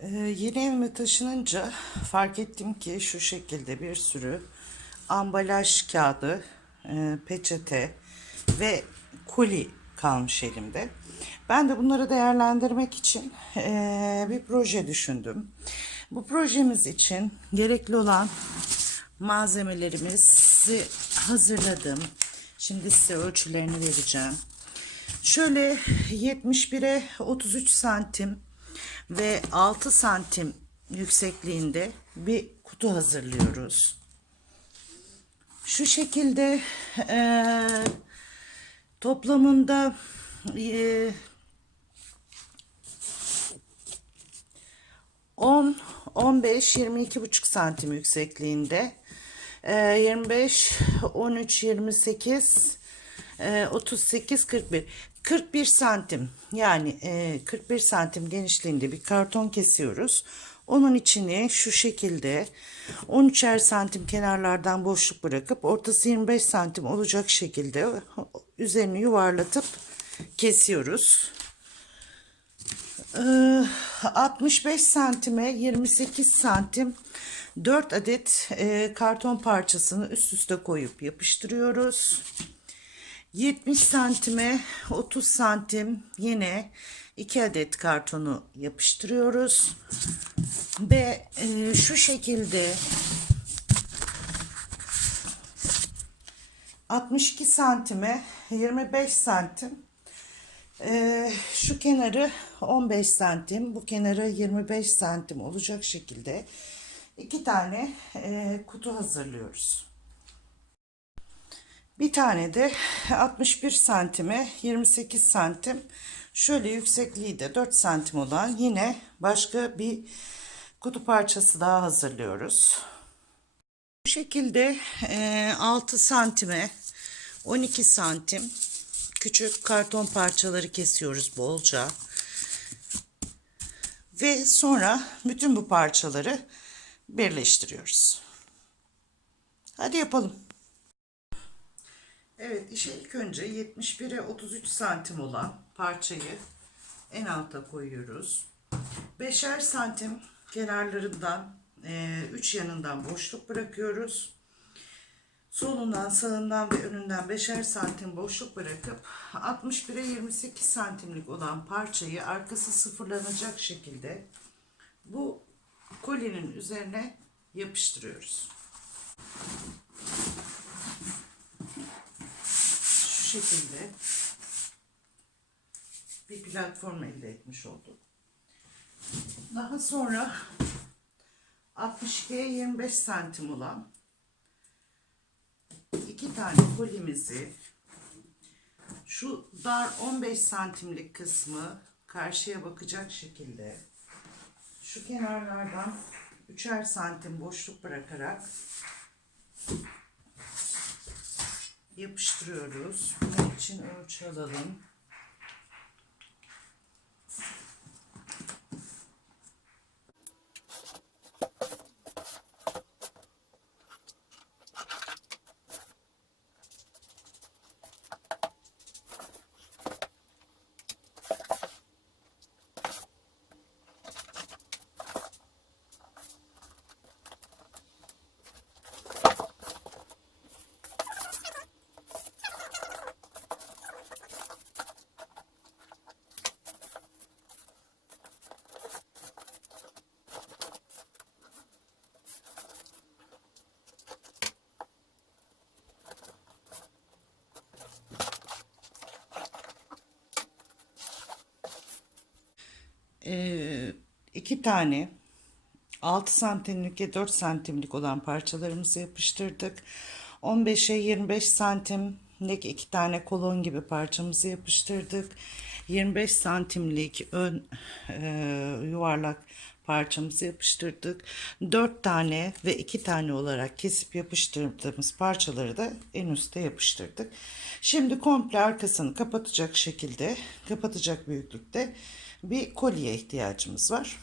Ee, yeni evime taşınınca fark ettim ki şu şekilde bir sürü ambalaj kağıdı, e, peçete ve koli kalmış elimde. Ben de bunları değerlendirmek için e, bir proje düşündüm. Bu projemiz için gerekli olan malzemelerimizi hazırladım. Şimdi size ölçülerini vereceğim. Şöyle 71'e 33 santim ve 6 santim yüksekliğinde bir kutu hazırlıyoruz. Şu şekilde eee, toplamında eee, 10, 15, 22 buçuk santim yüksekliğinde. Ee, 25, 13, 28, e, 38, 41. 41 santim yani e, 41 santim genişliğinde bir karton kesiyoruz. Onun içini şu şekilde 13'er santim kenarlardan boşluk bırakıp ortası 25 santim olacak şekilde üzerini yuvarlatıp kesiyoruz. Ee, 65 santime 28 santim 4 adet e, karton parçasını üst üste koyup yapıştırıyoruz. 70 santime 30 santim yine 2 adet kartonu yapıştırıyoruz. Ve e, şu şekilde 62 santime 25 santim ee, şu kenarı 15 santim, bu kenarı 25 santim olacak şekilde iki tane e, kutu hazırlıyoruz. Bir tane de 61 santime 28 santim şöyle yüksekliği de 4 santim olan yine başka bir kutu parçası daha hazırlıyoruz. Bu şekilde e, 6 santime 12 santim küçük karton parçaları kesiyoruz bolca. Ve sonra bütün bu parçaları birleştiriyoruz. Hadi yapalım. Evet işe ilk önce 71'e 33 santim olan parçayı en alta koyuyoruz. 5'er santim kenarlarından 3 yanından boşluk bırakıyoruz. Solundan, sağından ve önünden 5'er santim boşluk bırakıp 61'e 28 santimlik olan parçayı arkası sıfırlanacak şekilde bu kolyenin üzerine yapıştırıyoruz. Şekilde bir platform elde etmiş olduk. Daha sonra 62'ye 25 santim olan iki tane kolimizi şu dar 15 santimlik kısmı karşıya bakacak şekilde şu kenarlardan üçer santim boşluk bırakarak yapıştırıyoruz. Bunun için ölçü alalım. Ee, iki tane 6 santimlik ve 4 santimlik olan parçalarımızı yapıştırdık. 15'e 25 santimlik iki tane kolon gibi parçamızı yapıştırdık. 25 santimlik ön e, yuvarlak parçamızı yapıştırdık. 4 tane ve 2 tane olarak kesip yapıştırdığımız parçaları da en üste yapıştırdık. Şimdi komple arkasını kapatacak şekilde, kapatacak büyüklükte bir kolye ihtiyacımız var.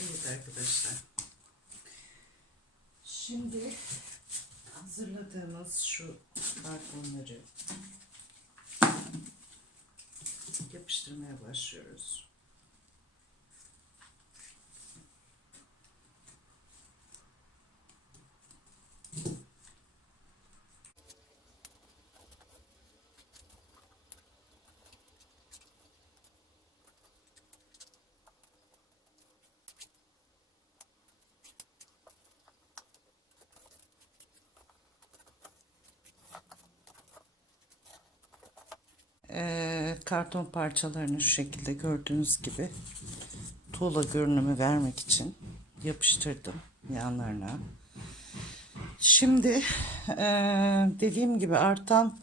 Evet arkadaşlar. Şimdi hazırladığımız şu balkonları yapıştırmaya başlıyoruz. Ee, karton parçalarını şu şekilde gördüğünüz gibi tuğla görünümü vermek için yapıştırdım yanlarına. Şimdi eee, dediğim gibi artan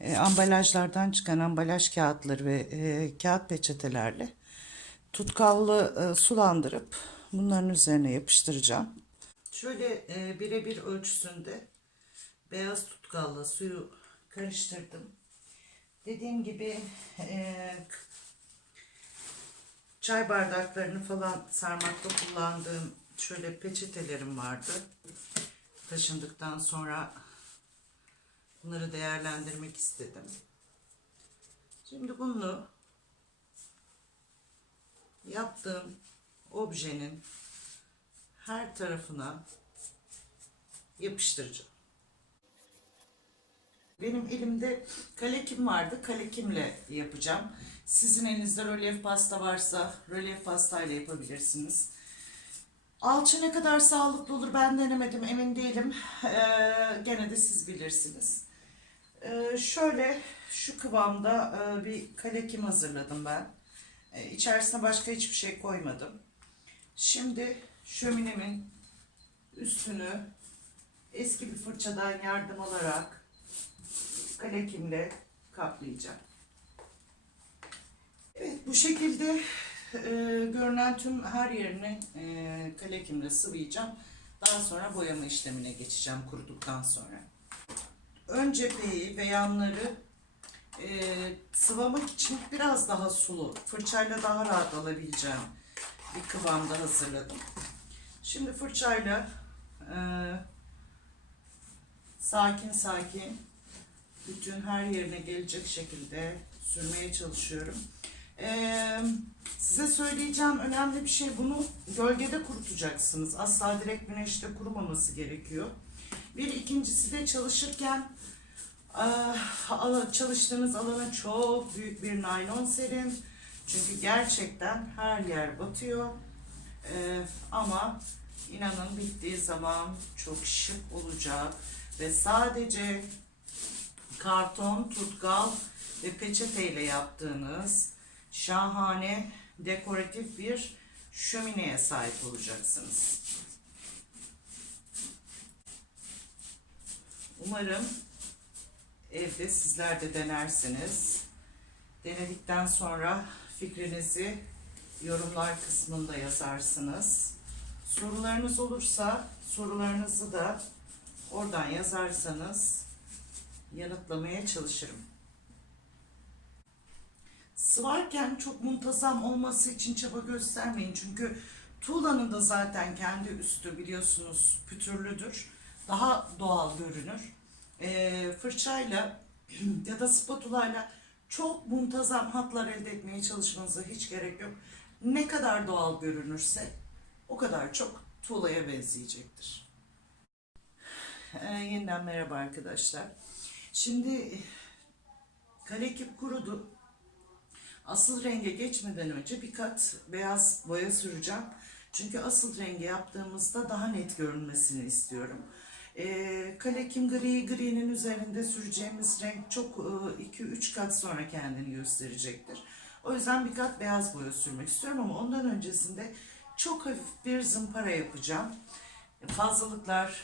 e, ambalajlardan çıkan ambalaj kağıtları ve e, kağıt peçetelerle tutkallı e, sulandırıp bunların üzerine yapıştıracağım. Şöyle e, birebir ölçüsünde beyaz tutkalla suyu karıştırdım. Dediğim gibi e, çay bardaklarını falan sarmakta kullandığım şöyle peçetelerim vardı. Taşındıktan sonra bunları değerlendirmek istedim. Şimdi bunu yaptığım objenin her tarafına yapıştıracağım. Benim elimde kalekim vardı. Kalekimle yapacağım. Sizin elinizde rölyef pasta varsa rölyef pastayla yapabilirsiniz. Alçı ne kadar sağlıklı olur ben denemedim emin değilim. Ee, gene de siz bilirsiniz. Ee, şöyle şu kıvamda e, bir kalekim hazırladım ben. Ee, içerisine başka hiçbir şey koymadım. Şimdi şöminemin üstünü eski bir fırçadan yardım alarak kalekimle kaplayacağım. Evet bu şekilde e, görünen tüm her yerini e, kalekimle sıvayacağım. Daha sonra boyama işlemine geçeceğim kuruduktan sonra. Ön cepheyi ve yanları e, sıvamak için biraz daha sulu, fırçayla daha rahat alabileceğim bir kıvamda hazırladım. Şimdi fırçayla e, sakin sakin bütün her yerine gelecek şekilde sürmeye çalışıyorum. Ee, size söyleyeceğim önemli bir şey bunu gölgede kurutacaksınız. Asla direkt güneşte kurumaması gerekiyor. Bir ikincisi de çalışırken e, çalıştığınız alana çok büyük bir naylon serin. Çünkü gerçekten her yer batıyor. Ee, ama inanın bittiği zaman çok şık olacak ve sadece karton, tutkal ve peçeteyle yaptığınız şahane dekoratif bir şömineye sahip olacaksınız. Umarım evde sizler de denersiniz. Denedikten sonra fikrinizi yorumlar kısmında yazarsınız. Sorularınız olursa sorularınızı da oradan yazarsanız yanıtlamaya çalışırım. Sıvarken çok muntazam olması için çaba göstermeyin. Çünkü tuğlanın da zaten kendi üstü biliyorsunuz pütürlüdür. Daha doğal görünür. Ee, fırçayla ya da spatulayla çok muntazam hatlar elde etmeye çalışmanıza hiç gerek yok. Ne kadar doğal görünürse o kadar çok tuğlaya benzeyecektir. Ee, yeniden merhaba arkadaşlar. Şimdi kalekip kurudu. Asıl renge geçmeden önce bir kat beyaz boya süreceğim. Çünkü asıl rengi yaptığımızda daha net görünmesini istiyorum. Ee, kalekim gri, gri'nin üzerinde süreceğimiz renk çok 2-3 kat sonra kendini gösterecektir. O yüzden bir kat beyaz boya sürmek istiyorum ama ondan öncesinde çok hafif bir zımpara yapacağım. Fazlalıklar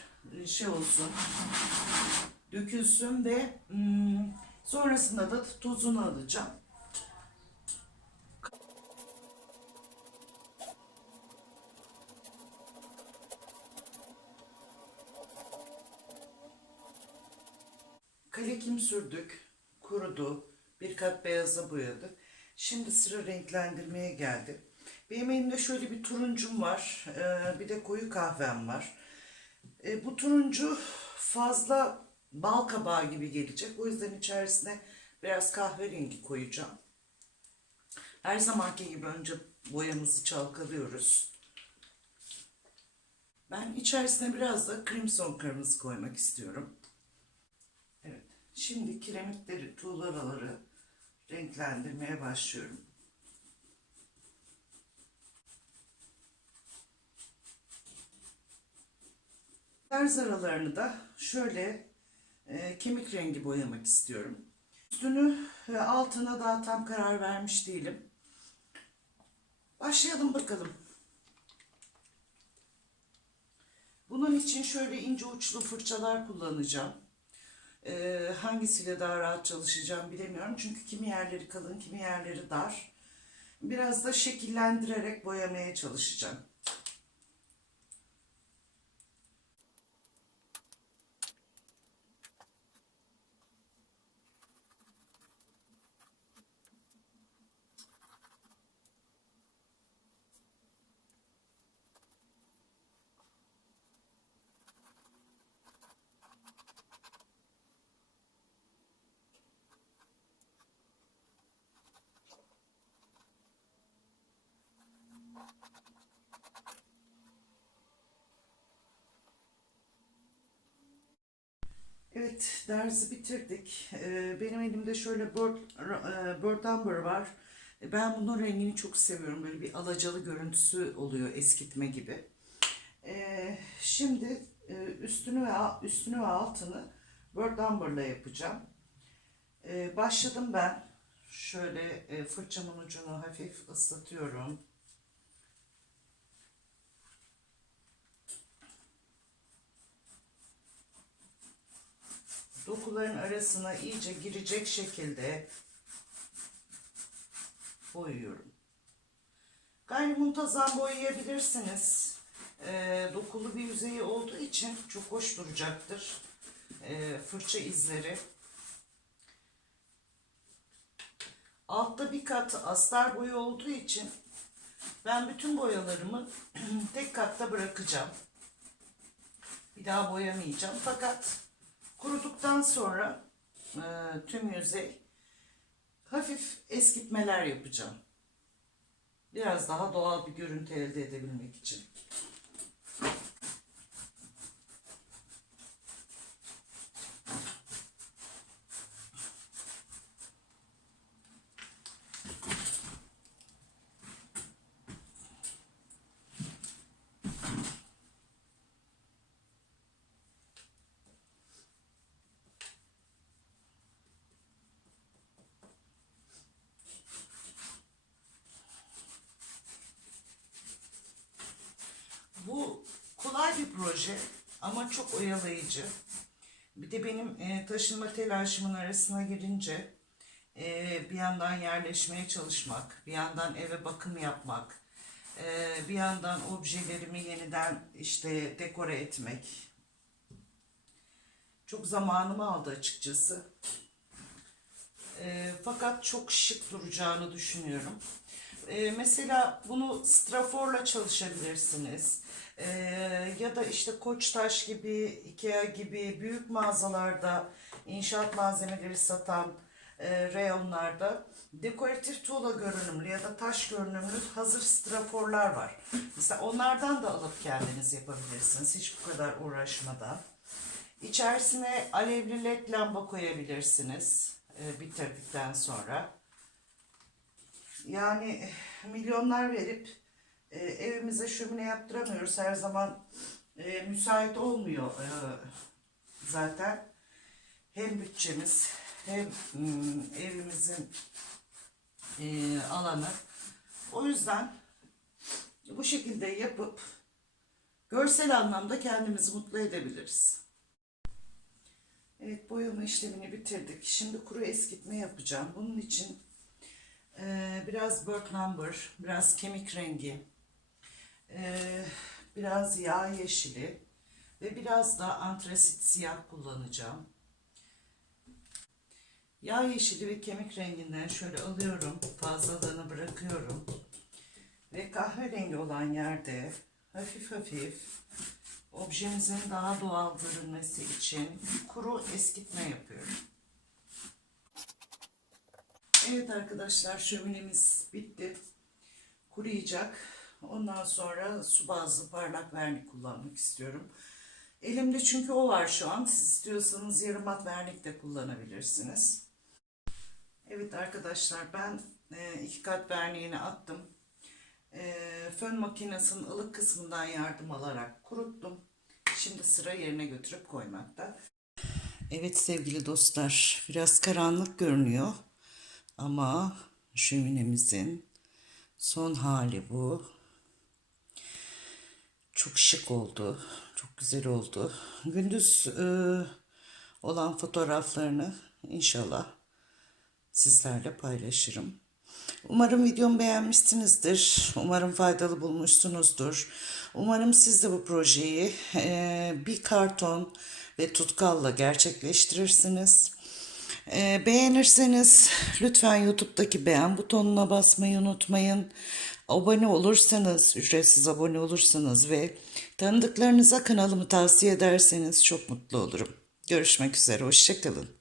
şey olsun, dökülsün ve hmm, sonrasında da tozunu alacağım. Kalekim sürdük, kurudu, bir kat beyaza boyadık. Şimdi sıra renklendirmeye geldi. Benim elimde şöyle bir turuncum var, ee, bir de koyu kahvem var. E, bu turuncu fazla bal kabağı gibi gelecek. O yüzden içerisine biraz kahverengi koyacağım. Her zamanki gibi önce boyamızı çalkalıyoruz. Ben içerisine biraz da crimson kırmızı koymak istiyorum. Evet. Şimdi kiremitleri, tuğlaraları renklendirmeye başlıyorum. Ters aralarını da şöyle e, kemik rengi boyamak istiyorum. Üstünü ve altına daha tam karar vermiş değilim. Başlayalım bakalım. Bunun için şöyle ince uçlu fırçalar kullanacağım. Ee, hangisiyle daha rahat çalışacağım bilemiyorum. Çünkü kimi yerleri kalın, kimi yerleri dar. Biraz da şekillendirerek boyamaya çalışacağım. Evet, dersi bitirdik. Ee, benim elimde şöyle Bird, e, Bird Amber var. Ben bunun rengini çok seviyorum. Böyle bir alacalı görüntüsü oluyor eskitme gibi. Ee, şimdi e, üstünü ve üstünü ve altını Bird Amber'la yapacağım. Ee, başladım ben. Şöyle e, fırçamın ucunu hafif ıslatıyorum. Dokuların arasına iyice girecek şekilde boyuyorum. Gayri boyayabilirsiniz. E, dokulu bir yüzeyi olduğu için çok hoş duracaktır. E, fırça izleri. Altta bir kat astar boyu olduğu için ben bütün boyalarımı tek katta bırakacağım. Bir daha boyamayacağım. Fakat Kuruduktan sonra e, tüm yüzey hafif eskitmeler yapacağım. Biraz daha doğal bir görüntü elde edebilmek için. Bu kolay bir proje ama çok oyalayıcı. Bir de benim e, taşınma telaşımın arasına girince e, bir yandan yerleşmeye çalışmak, bir yandan eve bakım yapmak, e, bir yandan objelerimi yeniden işte dekore etmek çok zamanımı aldı açıkçası. Fakat çok şık duracağını düşünüyorum. Mesela bunu straforla çalışabilirsiniz. E, ya da işte Koçtaş gibi, Ikea gibi büyük mağazalarda inşaat malzemeleri satan e, reyonlarda dekoratif tuğla görünümlü ya da taş görünümlü hazır straforlar var. Mesela onlardan da alıp kendiniz yapabilirsiniz hiç bu kadar uğraşmadan. İçerisine alevli led lamba koyabilirsiniz e, bitirdikten sonra. Yani milyonlar verip e, evimize şömine yaptıramıyoruz. Her zaman e, müsait olmuyor e, zaten. Hem bütçemiz hem mm, evimizin e, alanı. O yüzden bu şekilde yapıp görsel anlamda kendimizi mutlu edebiliriz. Evet boyama işlemini bitirdik. Şimdi kuru eskitme yapacağım. Bunun için ee, biraz Burke Number, biraz kemik rengi, ee, biraz yağ yeşili ve biraz da antrasit siyah kullanacağım. Yağ yeşili ve kemik renginden şöyle alıyorum, fazlalığını bırakıyorum ve kahverengi olan yerde hafif hafif objemizin daha doğal görünmesi için kuru eskitme yapıyorum. Evet arkadaşlar şöminemiz bitti. Kuruyacak. Ondan sonra su bazlı parlak vernik kullanmak istiyorum. Elimde çünkü o var şu an. Siz istiyorsanız yarım mat vernik de kullanabilirsiniz. Evet arkadaşlar ben e, iki kat verniğini attım. E, fön makinesinin ılık kısmından yardım alarak kuruttum. Şimdi sıra yerine götürüp koymakta. Evet sevgili dostlar biraz karanlık görünüyor. Ama şöminemizin son hali bu. Çok şık oldu. Çok güzel oldu. Gündüz e, olan fotoğraflarını inşallah sizlerle paylaşırım. Umarım videomu beğenmişsinizdir. Umarım faydalı bulmuşsunuzdur. Umarım siz de bu projeyi e, bir karton ve tutkalla gerçekleştirirsiniz. E, beğenirseniz lütfen YouTube'daki beğen butonuna basmayı unutmayın. Abone olursanız, ücretsiz abone olursanız ve tanıdıklarınıza kanalımı tavsiye ederseniz çok mutlu olurum. Görüşmek üzere, hoşçakalın.